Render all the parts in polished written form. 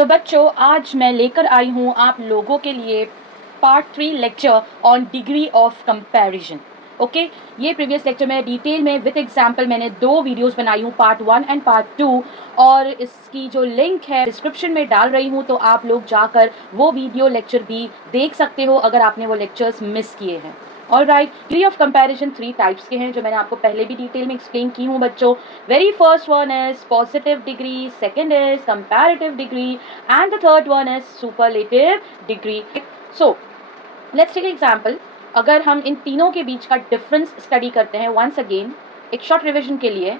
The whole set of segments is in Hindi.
तो बच्चों आज मैं लेकर आई हूँ आप लोगों के लिए part 3 lecture on degree of comparison. Okay, ये प्रीवियस लेक्चर में डिटेल में विद एग्जांपल मैंने 2 वीडियोस बनाई हूँ, पार्ट 1 एंड पार्ट 2, और इसकी जो लिंक है डिस्क्रिप्शन में डाल रही हूँ, तो आप लोग जाकर वो वीडियो लेक्चर भी देख सकते हो अगर आपने वो लेक्चर्स मिस किए हैं। All right, degree of comparison 3 types के हैं जो मैंने आपको पहले भी डिटेल में एक्सप्लेन की हूँ बच्चों। Very first one is positive degree, second is comparative degree, and the third one is superlative degree. So let's take an example. अगर हम इन तीनों के बीच का डिफरेंस स्टडी करते हैं once again एक शॉर्ट रिविजन के लिए,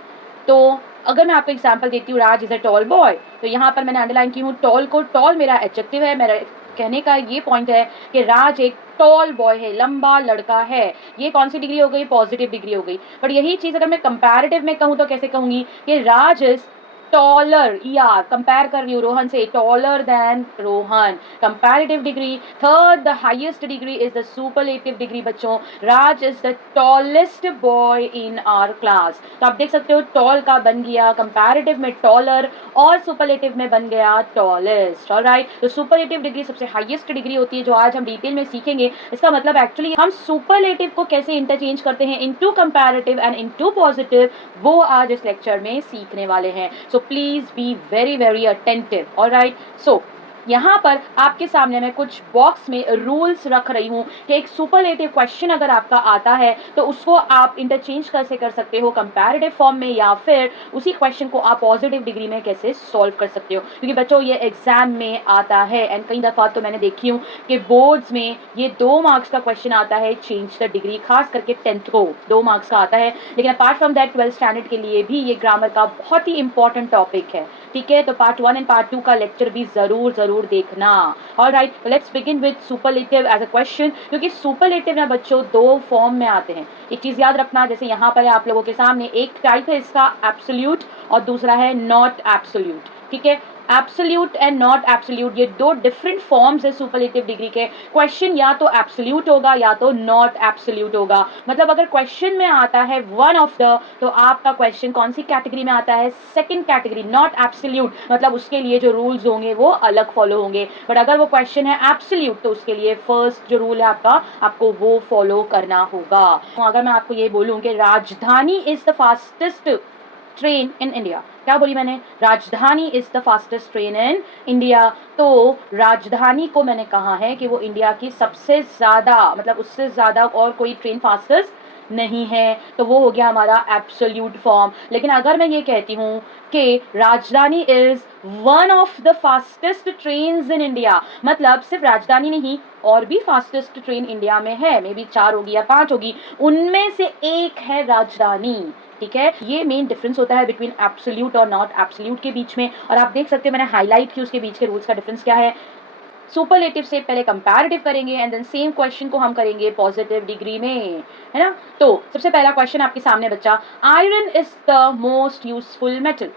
तो अगर मैं आपको एग्जांपल देती हूँ, राज इज अ टॉल बॉय, तो यहाँ पर मैंने अंडरलाइन की हूँ टॉल को। टॉल मेरा एडजेक्टिव है, मेरा कहने का ये पॉइंट है कि राज एक टॉल बॉय है, लंबा लड़का है। ये कौन सी डिग्री हो गई? पॉजिटिव डिग्री हो गई। बट यही चीज अगर मैं कंपैरेटिव में कहूँ तो कैसे कहूंगी कि राज इज टॉलर, यार कंपेयर कर रही हूँ रोहन से, taller than Rohan. Comparative degree third, the highest degree is the superlative degree बच्चों। Raj is the tallest boy in our class. तो आप देख सकते हो टॉल का बन गया कंपैरेटिव में टॉलर और सुपरलेटिव में बन गया टॉलेस्ट। ऑलराइट, तो सुपरलेटिव डिग्री सबसे हाईएस्ट डिग्री होती है जो आज हम डिटेल में सीखेंगे। इसका मतलब एक्चुअली हम सुपरलेटिव को कैसे इंटरचेंज करते हैं into comparative and into positive, वो आज इस लेक्चर में सीखने वाले हैं। So please be very very attentive. Alright, so यहाँ पर आपके सामने मैं कुछ बॉक्स में रूल्स रख रही हूँ कि एक सुपरलेटिव क्वेश्चन अगर आपका आता है तो उसको आप इंटरचेंज कैसे कर सकते हो कंपैरेटिव फॉर्म में, या फिर उसी क्वेश्चन को आप पॉजिटिव डिग्री में कैसे सॉल्व कर सकते हो, क्योंकि बच्चों ये एग्जाम में आता है। एंड कई दफ़ा तो मैंने देखी हूँ कि बोर्ड्स में ये 2 मार्क्स का क्वेश्चन आता है, चेंज द डिग्री, खास करके 10th को 2 मार्क्स का आता है। लेकिन apart from that 12th standard के लिए भी ये ग्रामर का बहुत ही इंपॉर्टेंट टॉपिक है। ठीक है, तो पार्ट 1 एंड पार्ट 2 का लेक्चर भी जरूर देखना। Alright, let's begin with superlative as a question, क्योंकि सुपरलेटिव ना बच्चों 2 फॉर्म में आते हैं। एक चीज याद रखना, जैसे यहाँ पर आप लोगों के सामने एक टाइप है इसका एब्सोल्यूट और दूसरा है नॉट एब्सोल्यूट। ठीक है, एब्सोल्यूट एंड नॉट एब्सोल्यूट ये 2 डिफरेंट फॉर्म्स है सुपरलेटिव डिग्री के। क्वेश्चन या तो एब्सोल्यूट होगा या तो नॉट एब्सोल्यूट होगा। मतलब अगर क्वेश्चन में आता है वन ऑफ द, तो आपका क्वेश्चन कौन सी कैटेगरी में आता है? Second category, not absolute. मतलब उसके लिए जो रूल्स होंगे वो अलग फॉलो होंगे। बट अगर वो क्वेश्चन है एब्सोल्यूट तो उसके लिए फर्स्ट जो रूल है आपका, आपको वो फॉलो करना होगा। तो अगर मैं आपको ये बोलूं कि राजधानी is the fastest train in India, क्या बोली मैंने? राजधानी is the fastest train in India. तो राजधानी को मैंने कहा है कि वो इंडिया की सबसे ज्यादा, मतलब उससे ज्यादा और कोई ट्रेन फास्टेस्ट नहीं है, तो वो हो गया हमारा एब्सोल्यूट फॉर्म। लेकिन अगर मैं ये कहती हूँ कि राजधानी is one of the fastest trains in India, मतलब सिर्फ राजधानी नहीं और भी फास्टेस्ट ट्रेन इंडिया में है, मे बी 4 होगी या 5 होगी, उनमें से एक है राजधानी। ठीक है, ये मेन डिफरेंस होता है बिटवीन एब्सोल्यूट और नॉट एब्सोल्यूट के बीच में। और आप देख सकते हैं मैंने हाईलाइट की उसके बीच के रूल्स का डिफरेंस क्या है। सुपरलेटिव से पहले कंपैरेटिव करेंगे एंड देन सेम क्वेश्चन को हम करेंगे पॉजिटिव डिग्री में, है ना। तो सबसे पहला क्वेश्चन आपके सामने बच्चा, iron is the most useful metal.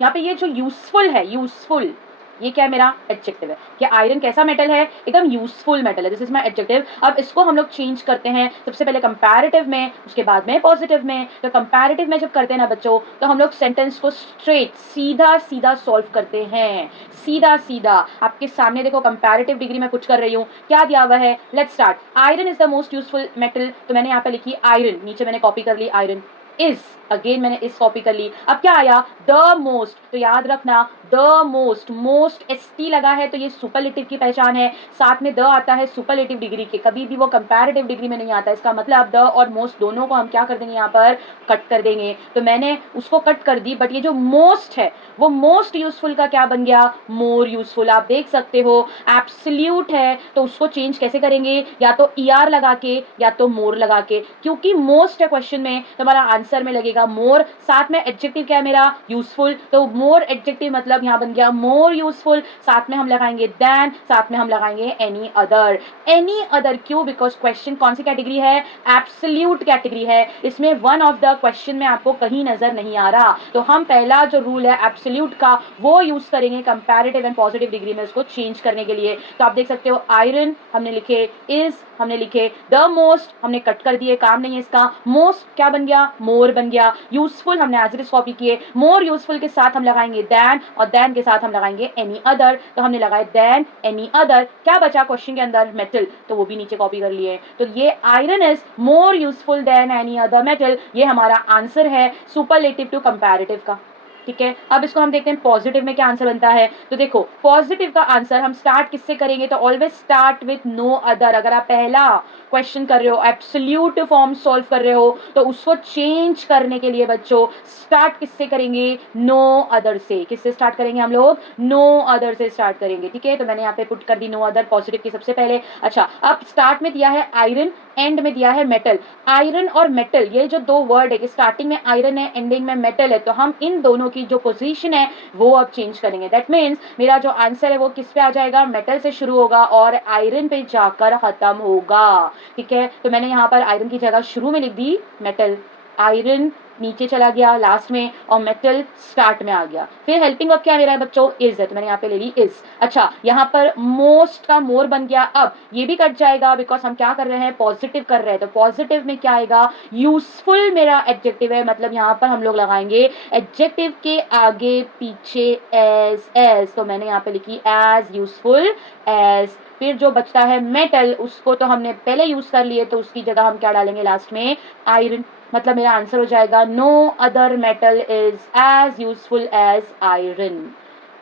यहाँ पे ये जो यूजफुल है, यूजफुल, ये क्या है? मेरा एडजेक्टिव है कि आयरन कैसा मेटल है? एकदम यूजफुल मेटल है। This is my adjective. अब इसको हम लोग चेंज करते हैं, सबसे पहले कंपैरेटिव में, उसके बाद में पॉजिटिव में। तो कंपैरेटिव में जब करते हैं ना बच्चों, तो हम लोग सेंटेंस को स्ट्रेट सीधा सीधा सॉल्व करते हैं, सीधा सीधा। आपके सामने देखो कंपैरेटिव डिग्री में कुछ कर रही हूँ, क्या दिया हुआ है? Let's start. Iron is the most useful metal, तो मैंने यहाँ पे लिखी आयरन, नीचे मैंने कॉपी कर ली आयरन। इज, अगेन मैंने इस कॉपी कर ली। अब क्या आया? द मोस्ट, तो याद रखना द मोस्ट, मोस्ट एसटी लगा है तो ये सुपरलेटिव की पहचान है। साथ में द आता है सुपरलेटिव डिग्री के, कभी भी वो कंपैरेटिव डिग्री में नहीं आता। इसका मतलब द और मोस्ट दोनों को हम क्या कर देंगे? यहाँ पर कट कर देंगे। तो मैंने उसको कट कर दी, बट ये जो मोस्ट है वो मोस्ट यूजफुल का क्या बन गया? More useful. आप देख सकते हो एब्सोल्यूट है तो उसको चेंज कैसे करेंगे? या तो ER लगा के या तो मोर लगा के, क्योंकि मोस्ट है क्वेश्चन में तो हमारा आंसर में लगेगा मोर। साथ में एडजेक्टिव क्या है मेरा? यूजफुल, तो मोर एडजेक्टिव मतलब यहाँ बन गया मोर यूजफुल। साथ में हम लगाएंगे देन, साथ में हम लगाएंगे एनी अदर। एनी अदर क्यों? बिकॉज क्वेश्चन कौन सी कैटेगरी है? एब्सोल्यूट कैटेगरी है। इसमें वन ऑफ द क्वेश्चन में आपको कहीं नजर नहीं आ रहा, तो हम पहला जो रूल है एब्सोल्यूट का वो यूज करेंगे कंपैरेटिव एंड पॉजिटिव डिग्री में उसको चेंज करने के लिए। तो आप देख सकते हो आयरन हमने लिखे, इज हमने लिखे, द मोस्ट हमने कट कर दिए, काम नहीं है इसका। मोस्ट क्या बन गया? मोर बन गया, यूजफुल हमने एज इट इज कॉपी किए, मोर यूजफुल के साथ हम लगाएंगे देन, और देन के साथ हम लगाएंगे एनी अदर, तो हमने लगाए देन एनी अदर। क्या बचा क्वेश्चन के अंदर? मेटल, तो वो भी नीचे कॉपी कर लिए। तो ये iron is more useful than any other metal, ये हमारा आंसर है सुपरलेटिव टू कंपैरेटिव का। ठीक है, अब इसको हम देखते हैं पॉजिटिव में क्या आंसर बनता है। तो देखो पॉजिटिव का आंसर हम स्टार्ट किससे करेंगे? तो always start with no other. अगर आप पहला क्वेश्चन कर रहे हो, एब्सोल्यूट फॉर्म सॉल्व कर रहे हो, तो उसको चेंज करने के लिए बच्चों स्टार्ट किससे करेंगे? नो अदर से। किससे स्टार्ट करेंगे हम लोग? नो अदर से स्टार्ट करेंगे। ठीक है, तो मैंने यहाँ पे पुट कर दी नो अदर पॉजिटिव की सबसे पहले। अच्छा, अब स्टार्ट में दिया है आयरन, एंड में दिया है मेटल। आयरन और मेटल ये जो दो वर्ड है कि स्टार्टिंग में आयरन है, एंडिंग में मेटल है, तो हम इन दोनों की जो पोजीशन है वो अब चेंज करेंगे। दैट मीन्स मेरा जो आंसर है वो किस पे आ जाएगा? मेटल से शुरू होगा और आयरन पे जाकर खत्म होगा। ठीक है, तो मैंने यहाँ पर आयरन की जगह शुरू में लिख दी मेटल, आयरन नीचे चला गया लास्ट में, और मेटल स्टार्ट में आ गया। फिर हेल्पिंग वर्ब क्या मेरा है बच्चों? इज है, तो मैंने यहाँ पे ले ली इज। अच्छा, यहाँ पर मोस्ट का मोर बन गया। अब ये भी कट जाएगा बिकॉज हम क्या कर रहे हैं? पॉजिटिव कर रहे हैं। तो पॉजिटिव में क्या आएगा? यूजफुल मेरा एडजेक्टिव है, मतलब यहाँ पर हम लोग लगाएंगे एडजेक्टिव के आगे पीछे एज तो मैंने यहाँ पे लिखी एज यूजफुल एज। फिर जो बचता है मेटल, उसको तो हमने पहले यूज कर लिए, तो उसकी जगह हम क्या डालेंगे लास्ट में? आयरन। मतलब मेरा आंसर हो जाएगा no other metal is as useful as iron.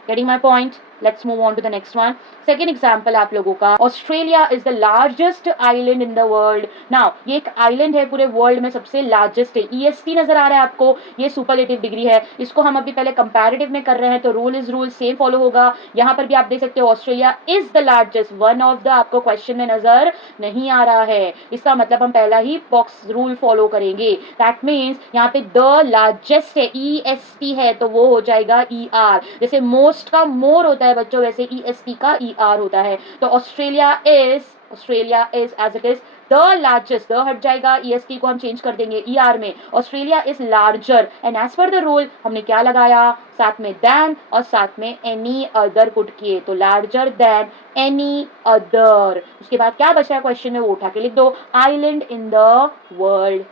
Getting my point? Let's move on to the next one. Second example आप लोगों का, Australia is the largest island in the world. Now ये एक आइलैंड है, पूरे वर्ल्ड में सबसे लार्जेस्ट है। EST नजर आ रहा है आपको, ये सुपरलेटिव डिग्री है। इसको हम अभी पहले कंपैरेटिव में कर रहे हैं, तो rule is rule same follow होगा। यहाँ पर भी आप देख सकते हो Australia is the largest, one of the आपको क्वेश्चन में नजर नहीं आ रहा है, इसका मतलब हम पहला ही बॉक्स रूल फॉलो करेंगे। दैट मीन्स यहाँ पे द लार्जेस्ट है, EST है, तो वो हो जाएगा ER। जैसे मोस्ट का मोर होता है बच्चों, वैसे EST का ER होता है। तो Australia is as it is the largest, the हट जाएगा, EST को हम चेंज कर देंगे ER में। Australia is larger, and as per the rule हमने क्या लगाया? साथ में देन और साथ में एनी अदर पुट किए, तो लार्जर देन एनी अदर। उसके बाद क्या बचा है क्वेश्चन में, वो उठा के लिख दो, आइलैंड इन द वर्ल्ड।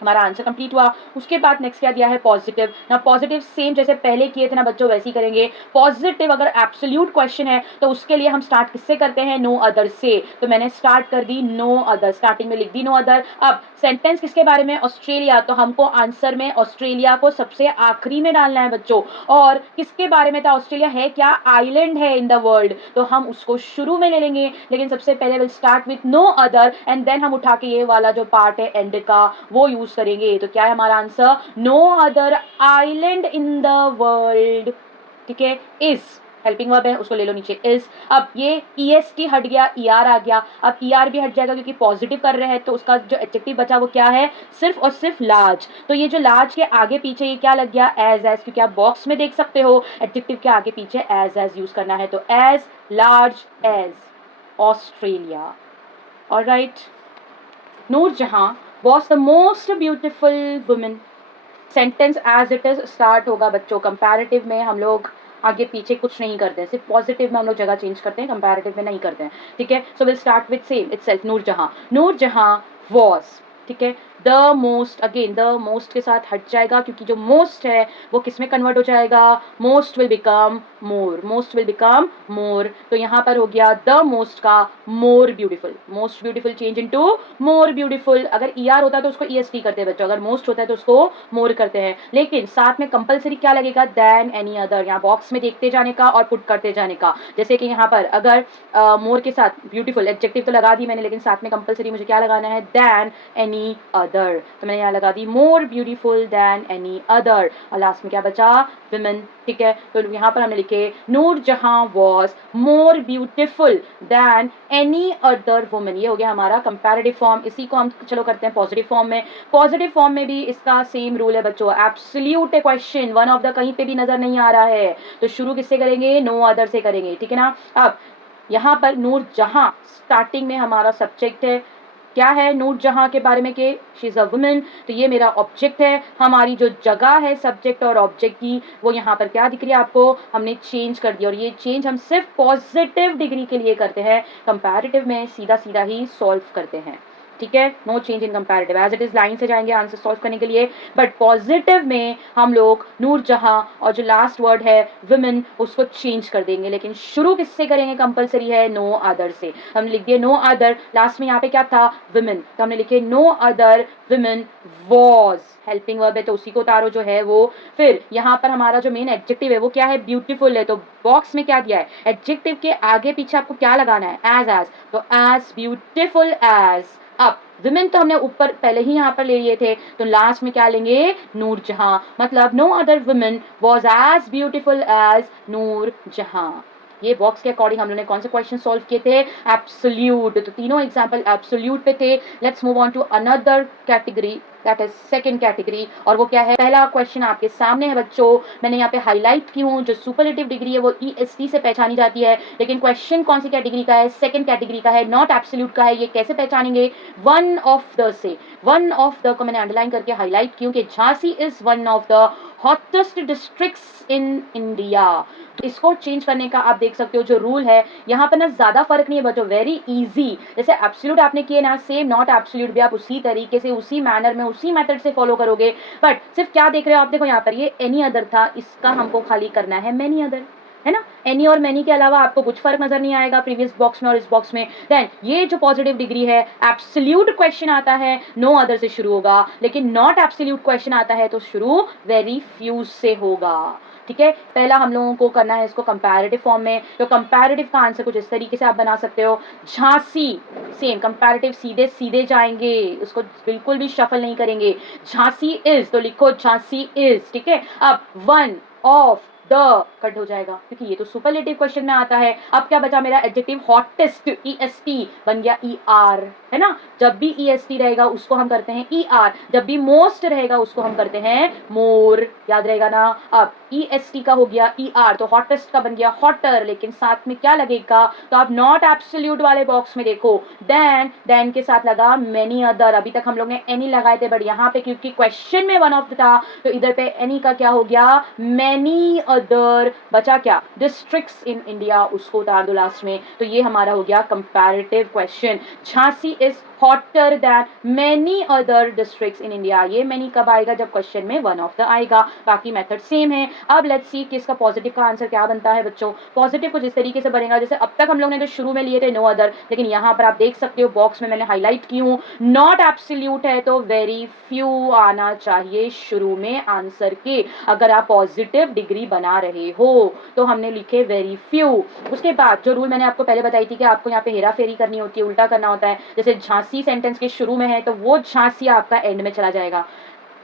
हमारा आंसर कंप्लीट हुआ। उसके बाद नेक्स्ट क्या दिया है? पॉजिटिव। ना पॉजिटिव सेम जैसे पहले किए थे ना बच्चों, वैसे ही करेंगे। पॉजिटिव अगर एब्सोल्यूट क्वेश्चन है तो उसके लिए हम स्टार्ट किससे करते हैं? नो अदर से। तो मैंने स्टार्ट कर दी नो अदर, स्टार्टिंग में लिख दी नो अदर। अब सेंटेंस किसके बारे में? ऑस्ट्रेलिया, तो हमको आंसर में ऑस्ट्रेलिया को सबसे आखिरी में डालना है बच्चों। और किसके बारे में था? ऑस्ट्रेलिया है क्या? आइलैंड है इन द वर्ल्ड, तो हम उसको शुरू में ले लेंगे, लेकिन सबसे पहले will start with no other, and then हम उठा के ये वाला जो पार्ट है एंड का वो यूज करेंगे। तो क्या है हमारा answer? No other island in the world. ठीक है, इज हेल्पिंग वर्ब है, उसको ले लो नीचे इज। अब ये EST हट गया, ER आ गया। अब ER भी हट जाएगा क्योंकि पॉजिटिव कर रहे हैं, तो उसका जो एडजेक्टिव बचा वो क्या है? सिर्फ और सिर्फ लार्ज। तो ये जो लार्ज के आगे पीछे ये क्या लग गया? एज, क्योंकि आप बॉक्स में देख सकते हो एडजेक्टिव के आगे पीछे एज यूज करना है, तो as large as Australia. Alright, Noorjahan was the most beautiful woman। Sentence as it is start होगा बच्चों। कंपैरेटिव में हम लोग आगे पीछे कुछ नहीं करते हैं, सिर्फ पॉजिटिव में हम लोग जगह चेंज करते हैं, कंपैरेटिव में नहीं करते हैं। ठीक है, so will start with same itself, Noorjahan was। ठीक है, the most, again the most के साथ हट जाएगा क्योंकि जो मोस्ट है वो किस में कन्वर्ट हो जाएगा? Most will become more, most will become more. तो यहाँ पर हो गया द मोस्ट का more beautiful, most beautiful change into more beautiful. अगर ER होता है तो उसको EST करते हैं बच्चों, अगर मोस्ट होता है तो उसको मोर करते हैं, लेकिन साथ में कंपलसरी क्या लगेगा? Than any other. यहाँ बॉक्स में देखते जाने का और पुट करते जाने का। जैसे कि यहाँ पर अगर मोर के साथ ब्यूटीफुल एडजेक्टिव तो लगा दी मैंने, लेकिन साथ में कंपलसरी मुझे क्या लगाना है? Then any other. तो मैंने यहाँ लगा दी more beautiful than any other, और लास्ट में क्या बचा? विमेन। ठीक है, तो यहाँ पर हमने लिखे Noorjahan was more beautiful than any other women. ये हो गया हमारा कंपैरेटिव फॉर्म। इसी को हम चलो करते हैं पॉजिटिव फॉर्म में। पॉजिटिव फॉर्म में भी इसका सेम रूल है बच्चों, absolute question, one of the कहीं पे भी नजर नहीं आ रहा है, तो शुरू किससे करेंगे? नो अदर से करेंगे। ठीक है ना। अब यहाँ पर नूरजहां स्टार्टिंग में हमारा सब्जेक्ट है, क्या है नूरजहां के बारे में कि शी इज़ अ वुमेन, तो ये मेरा ऑब्जेक्ट है। हमारी जो जगह है सब्जेक्ट और ऑब्जेक्ट की वो यहाँ पर क्या दिख रही है आपको? हमने चेंज कर दिया, और ये चेंज हम सिर्फ पॉजिटिव डिग्री के लिए करते हैं, कंपैरेटिव में सीधा सीधा ही सॉल्व करते हैं। ठीक है, no change in comparative, as it is line से जाएंगे आंसर सॉल्व करने के लिए। बट पॉजिटिव में हम लोग नूर जहां और जो लास्ट वर्ड है विमेन उसको चेंज कर देंगे, लेकिन शुरू किससे करेंगे, कंपलसरी है नो अदर से। हम लिख दिए नो अदर, लास्ट में यहाँ पे क्या था विमेन, तो हमने लिखे no other women was, helping verb है तो उसी को उतारो जो है वो। फिर यहाँ पर हमारा जो मेन एडजेक्टिव है वो क्या है, ब्यूटीफुल है, तो बॉक्स में क्या दिया है, एडजेक्टिव के आगे पीछे आपको क्या लगाना है, एज, तो एज ब्यूटीफुल एज। अब विमेन तो हमने ऊपर पहले ही यहाँ पर ले लिए थे, तो लास्ट में क्या लेंगे, नूर जहां, मतलब no other women was as beautiful as Noor Jahan. ये बॉक्स के अकॉर्डिंग हम लोगों ने कौन से क्वेश्चन सॉल्व किए थे, एब्सोल्यूट, तो तीनों एग्जांपल एब्सोल्यूट पे थे। Let's move on to another category, that is second category, और वो क्या है, पहला क्वेश्चन आपके सामने है बच्चों, मैंने यहाँ पे हाईलाइट की हूँ, जो सुपरलेटिव डिग्री है वो EST से पहचानी जाती है, लेकिन क्वेश्चन कौन सी कैटेगरी का है, सेकंड कैटेगरी का है, नॉट एब्सोल्यूट का है। ये कैसे पहचानेंगे, वन ऑफ द से, वन ऑफ द को मैंने अंडरलाइन करके हाईलाइट की हूँ कि Jhansi is one of the hottest districts in India. इसको चेंज करने का आप देख सकते हो जो रूल है, यहाँ पर ना ज्यादा फर्क नहीं है बच्चों, वेरी इजी। जैसे एब्सोल्यूट आपने किए ना, सेम नॉट एब्सोल्यूट भी आप उसी तरीके से, उसी मैनर में, उसी मेथड से फॉलो करोगे। बट सिर्फ क्या देख रहे हो आप, देखो यहाँ पर ये एनी अदर था, इसका हमको खाली करना है मैनी अदर, है ना। एनी और मैनी के अलावा आपको कुछ फर्क नजर नहीं आएगा प्रीवियस बॉक्स में और इस बॉक्स में। देन ये जो पॉजिटिव डिग्री है, एब्सोल्यूट क्वेश्चन आता है नो अदर से शुरू होगा, लेकिन नॉट एब्सोल्यूट क्वेश्चन आता है तो शुरू वेरी फ्यू से होगा। ठीक है, पहला हम लोगों को करना है इसको कंपैरेटिव फॉर्म में, तो कंपैरेटिव का आंसर कुछ इस तरीके से आप बना सकते हो, झांसी, सेम कंपैरेटिव सीधे सीधे जाएंगे, उसको बिल्कुल भी शफल नहीं करेंगे। झांसी इज, तो लिखो झांसी इज, ठीक है। अब वन ऑफ द कट हो जाएगा क्योंकि ये तो सुपरलेटिव क्वेश्चन में आता है। अब क्या बचा मेरा एडजेक्टिव, हॉटेस्ट, EST बन गया ER, है ना। जब भी EST रहेगा उसको हम करते हैं ER, जब भी मोस्ट रहेगा उसको हम करते हैं मोर, याद रहेगा ना। अब EST का हो गया ER, तो हॉटेस्ट का बन गया हॉटर, लेकिन साथ में क्या लगेगा, तो आप नॉट एब्सोल्यूट वाले बॉक्स में देखो, देन के साथ लगा मेनी अदर। अभी तक हम लोग ने एनी लगाए थे, बट यहाँ पे क्योंकि क्वेश्चन में वन ऑफ था तो इधर पे एनी का क्या हो गया, मेनी अदर। बचा क्या, डिस्ट्रिक्ट्स इन इंडिया, उसको उतार दो लास्ट में, तो ये हमारा हो गया comparative question. Jhansi is hotter than many other districts in India. ये मेनी कब आएगा, जब क्वेश्चन में वन ऑफ द आएगा, बाकी मेथड सेम है। अब लेट्स सी कि इसका पॉजिटिव का आंसर क्या बनता है बच्चों। पॉजिटिव कुछ इस तरीके से बनेगा जैसे अब तक हम लोग ने जो शुरू में लिए थे नो अदर, लेकिन यहाँ पर आप देख सकते हो बॉक्स में मैंने हाईलाइट की हूँ, नॉट एब्सोल्यूट है तो वेरी फ्यू आना चाहिए शुरू में आंसर के, अगर आप पॉजिटिव डिग्री बना रहे हो तो हमने लिखे वेरी फ्यू। उसके बाद जो रूल मैंने आपको पहले बताई थी कि आपको यहाँ पे हेरा फेरी करनी होती है, उल्टा करना होता है, जैसे झांसी सेंटेंस के शुरू में है तो वो झांसी आपका एंड में चला जाएगा।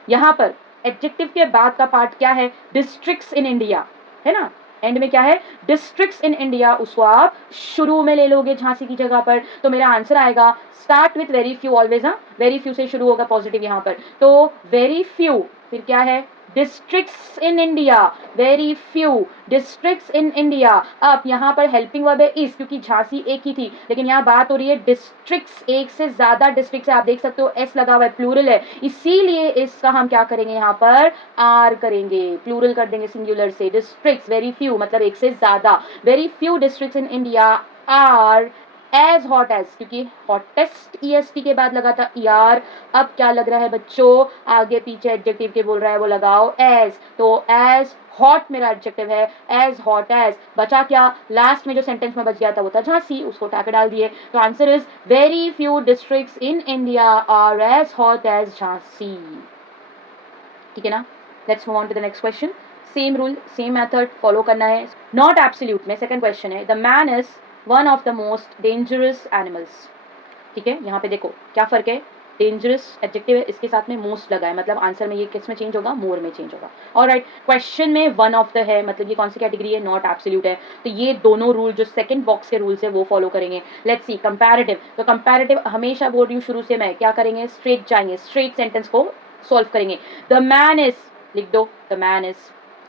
यहाँ पर एडजेक्टिव के बाद का पार्ट क्या है, डिस्ट्रिक्ट्स इन इंडिया, है ना, एंड में क्या है, डिस्ट्रिक्ट्स इन इंडिया, उसको आप शुरू में ले लोगे झांसी की जगह पर, तो मेरा आंसर आएगा start with very few always, हाँ वेरी फ्यू से शुरू होगा पॉजिटिव यहाँ पर, तो वेरी फ्यू, फिर क्या है, districts in India, very few districts in India. अब यहाँ पर हेल्पिंग वर्ब है इस, क्योंकि झांसी एक ही थी, लेकिन यहाँ बात हो रही है डिस्ट्रिक्ट्स, एक से ज्यादा डिस्ट्रिक्ट है, आप देख सकते हो एस लगा हुआ है, प्लूरल है, इसीलिए इसका हम क्या करेंगे, यहाँ पर आर करेंगे, प्लूरल कर देंगे सिंगुलर से। डिस्ट्रिक्ट्स वेरी फ्यू मतलब एक से ज्यादा, very few districts in India are as hot as, क्योंकि हॉटेस्ट EST के बाद लगा था ER। अब क्या लग रहा है बच्चों, आगे पीछे एडजेक्टिव के बोल रहा है वो लगाओ एज, तो एज हॉट मेरा एडजेक्टिव है, एज हॉट एज। बचा क्या, लास्ट में जो सेंटेंस में बच गया था वो था झांसी, उसको उठा के डाल दिए, तो answer is very few districts in India are as hot as Jhansi. ठीक है ना, let's move on to the next question. Same rule same method follow करना है। नॉट एब्सोल्यूट में सेकंड क्वेश्चन है, the man is one of the most dangerous animals. ठीक है, यहाँ पे देखो क्या फर्क है, डेंजरस एडजेक्टिव है, इसके साथ में मोस्ट लगा है, मतलब आंसर में ये किस में चेंज होगा, मोर में चेंज होगा। ऑलराइट, क्वेश्चन में वन ऑफ द है, मतलब ये कौन सी कैटेगरी है, नॉट एब्सोल्यूट है, तो ये दोनों रूल जो सेकंड बॉक्स के रूल्स है वो फॉलो करेंगे। लेट्स सी कंपैरेटिव, तो कंपैरेटिव हमेशा बोल रही हूँ शुरू से मैं, क्या करेंगे, स्ट्रेट जाएंगे, स्ट्रेट सेंटेंस को सॉल्व करेंगे। द मैन इज, लिख दो द मैन इज,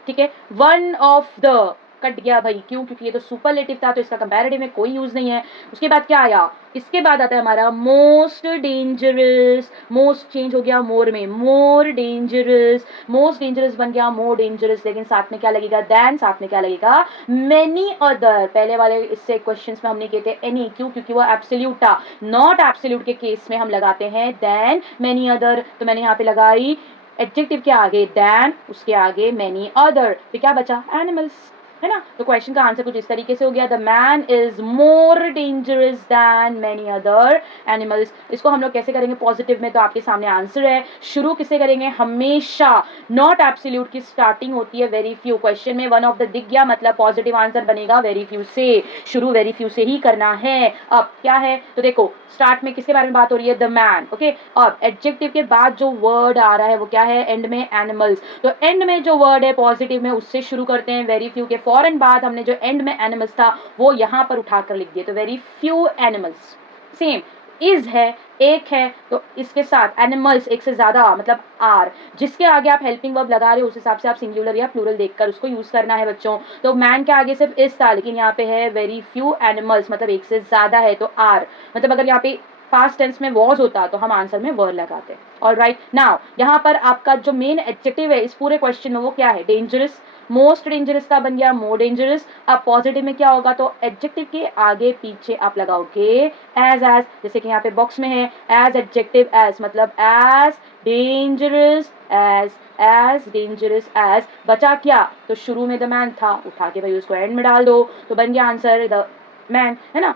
ठीक है, वन ऑफ द, कट गया भाई, क्यों? क्योंकि ये तो सुपरलेटिव था तो इसका कंपैरेटिव में कोई यूज नहीं है। उसके बाद क्या आया? इसके बाद आता है हमारा मोस्ट डेंजरस, मोस्ट चेंज हो गया मोर में, मोर डेंजरस, मोस्ट डेंजरस बन गया मोर डेंजरस, लेकिन साथ में क्या लगेगा? देन, साथ में क्या लगेगा? Many other. पहले वाले इससे क्वेश्चंस में हमने किए थे एनी, क्यों? क्योंकि वो एब्सोल्यूट था। नॉट एब्सोल्यूट के केस में हम लगाते हैं देन मेनी अदर, तो मैंने यहाँ पे लगाई एडजेक्टिव के आगे देन, उसके आगे मेनी अदर, तो क्या बचा? एनिमल्स, है ना? तो क्वेश्चन का आंसर कुछ इस तरीके से हो गया, the man is more dangerous than many other animals. इसको हम लोग कैसे करेंगे पॉजिटिव में? तो आपके सामने आंसर है। शुरू किससे करेंगे? हमेशा नॉट एब्सोल्यूट की स्टार्टिंग होती है वेरी फ्यू। क्वेश्चन में वन ऑफ द दिख गया, मतलब पॉजिटिव आंसर बनेगा वेरी फ्यू से। शुरू वेरी फ्यू से ही करना है। अब क्या है? तो देखो स्टार्ट में किसके बारे में बात हो रही है? The man, okay. अब एडजेक्टिव के बाद जो वर्ड आ रहा है वो क्या है? एंड में एनिमल्स। तो एंड में जो वर्ड है पॉजिटिव में उससे शुरू करते हैं। वेरी फ्यू के फौरन बाद हमने जो एंड में एनिमल्स था वो यहाँ पर उठाकर लिख दिए, तो very few animals. Same is है, एक है, तो इसके साथ एनिमल्स एक से ज्यादा मतलब आर, जिसके आगे आप हेल्पिंग वर्ब लगा रहे हो उस हिसाब से आप सिंगुलर या प्लूरल देखकर उसको यूज करना है बच्चों। तो मैन के आगे सिर्फ इज था, लेकिन यहाँ पे है वेरी फ्यू एनिमल्स, मतलब एक से ज्यादा है, तो आर, मतलब अगर यहाँ पे पास्ट टेंस में वॉज होता तो हम आंसर में वर लगाते। ऑलराइट, नाउ यहाँ पर आपका जो मेन एडजेक्टिव है इस पूरे क्वेश्चन में वो क्या है? डेंजरस। मोस्ट डेंजरस का बन गया मोर डेंजरस। अब पॉजिटिव में क्या होगा? तो एडजेक्टिव के आगे पीछे आप लगाओगे एज, जैसे कि यहाँ पे बॉक्स में है एज एडजेक्टिव एज, मतलब as dangerous as dangerous as. बचा क्या? तो शुरू में द मैन था, उठा के भाई उसको एंड में डाल दो, तो बन गया आंसर द मैन, है ना?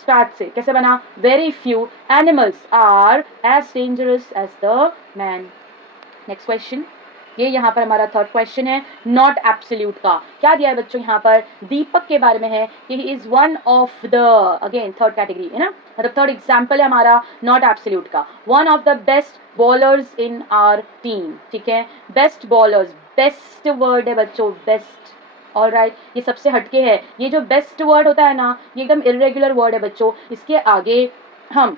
स्टार्ट से कैसे बना? Very few animals are as dangerous as the man. Next question, ये यहाँ पर हमारा थर्ड क्वेश्चन है नॉट एब्सोल्यूट का। क्या दिया है बच्चों? यहाँ पर दीपक के बारे में है कि he is one of the, again third category है ना, मतलब थर्ड एग्जाम्पल है हमारा नॉट एब्सोल्यूट का। One of the best bowlers in our team, ठीक है? बेस्ट बॉलर्स, बेस्ट वर्ड है बच्चों, बेस्ट। ऑलराइट, ये सबसे हटके है। ये जो बेस्ट वर्ड होता है ना, ये एकदम इरेगुलर वर्ड है बच्चों। इसके आगे हम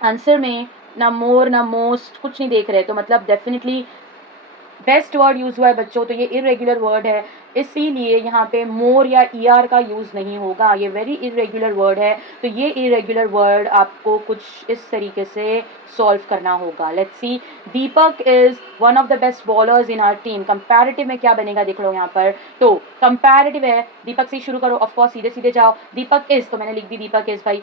आंसर में ना मोर ना मोस्ट कुछ नहीं देख रहे, तो मतलब डेफिनेटली बेस्ट वर्ड यूज हुआ है बच्चों, तो ये इरेगुलर वर्ड है, इसीलिए यहाँ पे मोर या ईआर का यूज नहीं होगा। ये वेरी इरेगुलर वर्ड है, तो ये इरेगुलर वर्ड आपको कुछ इस तरीके से सॉल्व करना होगा। Let's see, Deepak is one of the best bowlers in our team. Comparative में क्या बनेगा देख लो यहाँ पर, तो कंपैरेटिव है, दीपक से शुरू करो, ऑफकोर्स सीधे सीधे जाओ, दीपक इज, तो मैंने लिख दी दीपक इज भाई,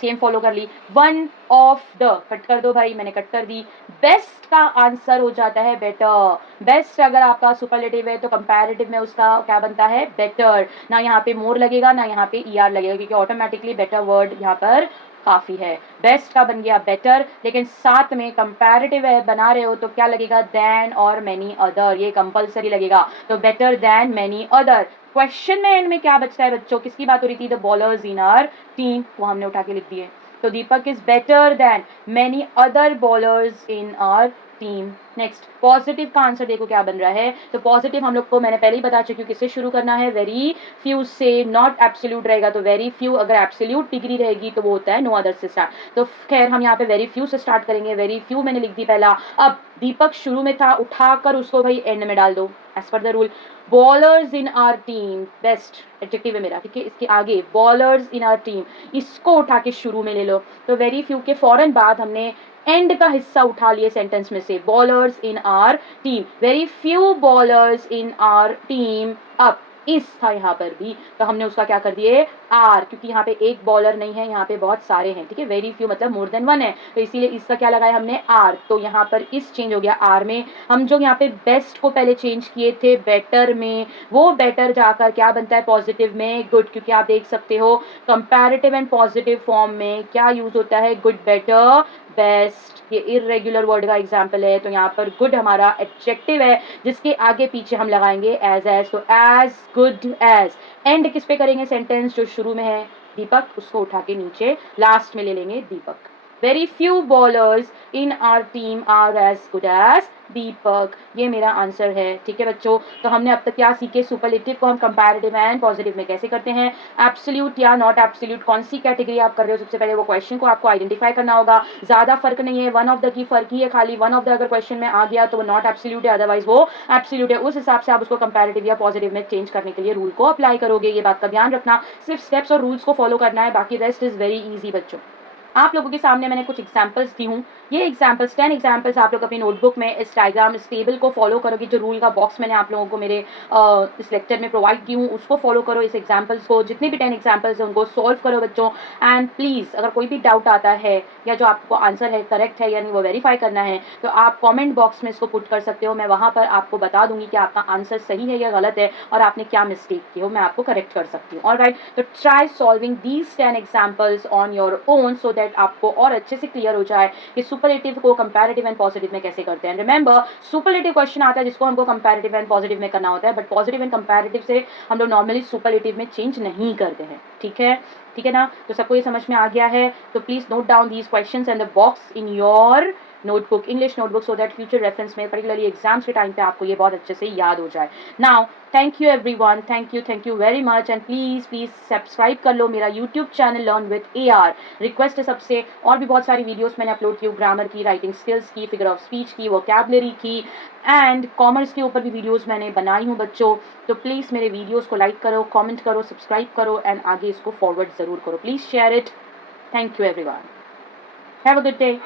सेम फॉलो कर ली। वन ऑफ द, कट कर दो भाई, मैंने कट कर दी। बेस्ट का आंसर हो जाता है बेटर। बेस्ट अगर आपका सुपरलेटिव है तो कंपैरेटिव में उसका क्या बनता है? बेटर। ना यहाँ पे मोर लगेगा ना यहाँ पे ईआर लगेगा, क्योंकि ऑटोमेटिकली बेटर वर्ड यहाँ पर काफी है। बेस्ट का बन गया बेटर, लेकिन साथ में कंपैरेटिव है बना रहे हो तो क्या लगेगा? देन और मेनी अदर, ये कंपलसरी लगेगा, तो better than many other. Question में एंड में क्या बचता है बच्चों? किसकी बात हो रही थी? The bowlers in our team, वो हमने उठा के लिख दिए, तो Deepak is better than many other bowlers in our team. Next, positive का आंसर देखो क्या बन रहा है, तो पॉजिटिव हम लोग को मैंने पहले ही बता चुकी हूँ किससे शुरू करना है, वेरी फ्यू से। नॉट एब्सोल्यूट रहेगा तो वेरी फ्यू, अगर एब्सोल्यूट डिग्री रहेगी तो वो होता है नो अदर से स्टार्ट। तो खैर हम यहाँ पे वेरी फ्यू से स्टार्ट करेंगे, वेरी फ्यू मैंने लिख दी पहला। अब दीपक शुरू में था, उठाकर उसको भाई एंड में डाल दो as per the rule. Bowlers in our team, best adjective है मेरा, ठीक है? इसके आगे बॉलर्स इन आवर टीम, इसको उठा के शुरू में ले लो, तो वेरी फ्यू के फौरन बाद हमने एंड का हिस्सा उठा लिए सेंटेंस में से, bowlers in our team, very few bowlers in our team. अब इस था यहाँ पर भी, तो हमने उसका क्या कर दिए? आर, क्योंकि यहाँ पे एक बॉलर नहीं है, यहाँ पे बहुत सारे हैं, ठीक है? वेरी फ्यू मतलब मोर देन वन है, तो इसीलिए इसका क्या लगाया हमने? आर। तो यहाँ पर इस चेंज हो गया आर में। हम जो यहाँ पे बेस्ट को पहले चेंज किए थे बेटर में, वो बेटर जाकर क्या बनता है? पॉजिटिव में गुड, क्योंकि आप देख सकते हो कंपैरेटिव एंड पॉजिटिव फॉर्म में क्या यूज होता है? Good, better, best. ये इरेगुलर वर्ड का एग्जाम्पल है, तो यहाँ पर गुड हमारा एडजेक्टिव है, जिसके आगे पीछे हम लगाएंगे एज, तो एज गुड एज। एंड किस पे करेंगे सेंटेंस? जो शुरू में है दीपक, उसको उठा के नीचे लास्ट में ले लेंगे Deepak. Very few bowlers in our team are as good as Deepak. ये मेरा आंसर है। ठीक है बच्चों, तो हमने अब तक क्या सीखे, सुपरलेटिव को हम कंपैरेटिव एंड पॉजिटिव में कैसे करते हैं, एब्सोल्यूट या नॉट एब्सोल्यूट कौन सी कैटेगरी आप कर रहे हो, सबसे पहले वो क्वेश्चन को आपको आइडेंटिफाई करना होगा। ज़्यादा फर्क नहीं है, वन ऑफ द की फर्क ही है खाली, वन ऑफ द अगर क्वेश्चन में आ गया तो वो नॉट एब्सोल्यूट है, अदरवाइज वो एब्सोल्यूट है। उस हिसाब से आप उसको कंपैरेटिव या पॉजिटिव में चेंज करने के लिए रूल को अप्लाई करोगे। ये बात का ध्यान रखना, सिर्फ स्टेप्स और रूल्स को फॉलो करना है, बाकी रेस्ट इज वेरी ईजी बच्चों। आप लोगों के सामने मैंने कुछ एग्जाम्पल्स दी हूँ, ये एग्जाम्पल्स 10 एग्जाम्पल्स आप लोग अपनी नोटबुक में इस डायग्राम इस टेबल को फॉलो करोगे, जो रूल का बॉक्स मैंने आप लोगों को मेरे इस लेक्चर में प्रोवाइड की हूँ उसको फॉलो करो। इस एग्जाम्पल्स को जितने भी 10 एग्जाम्पल्स हैं उनको सॉल्व करो बच्चों। एंड प्लीज़ अगर कोई भी डाउट आता है या जो आपको आंसर है करेक्ट है या नहीं वो वेरीफाई करना है तो आप कॉमेंट बॉक्स में इसको पुट कर सकते हो। मैं वहाँ पर आपको बता दूंगी कि आपका आंसर सही है या गलत है और आपने क्या मिस्टेक की हो, मैं आपको करेक्ट कर सकती हूँ। ऑलराइट, तो try solving these 10 examples on your own so that आपको और अच्छे से क्लियर हो जाए कि सुपरलेटिव को कंपैरेटिव एंड पॉजिटिव में कैसे करते हैं। रिमेंबर, सुपरलेटिव क्वेश्चन आता है जिसको हमको कंपैरेटिव एंड पॉजिटिव में करना होता है, बट पॉजिटिव एंड कंपैरेटिव से हम लोग नॉर्मली सुपरलेटिव में चेंज नहीं करते हैं। ठीक है, ठीक है ना, तो सबको ये समझ में आ गया है। तो please note down these questions and the box in your notebook, English notebook, so that future reference में पर्टिकुलरली एग्जाम्स के टाइम पे आपको ये बहुत अच्छे से याद हो जाए। Now thank you everyone, thank you very much and please subscribe कर लो मेरा YouTube channel learn with AR। Request है सबसे, और भी बहुत सारी वीडियोस मैंने अपलोड की हूँ, ग्रामर की, राइटिंग स्किल्स की, फिगर ऑफ स्पीच की, वोकैबुलरी की एंड कॉमर्स के ऊपर भी वीडियोस मैंने बनाई हूँ बच्चों। तो प्लीज़ मेरे वीडियोस को लाइक करो, कमेंट करो, सब्सक्राइब करो एंड आगे इसको फॉरवर्ड ज़रूर करो। Please share it. Thank you everyone, have a good day.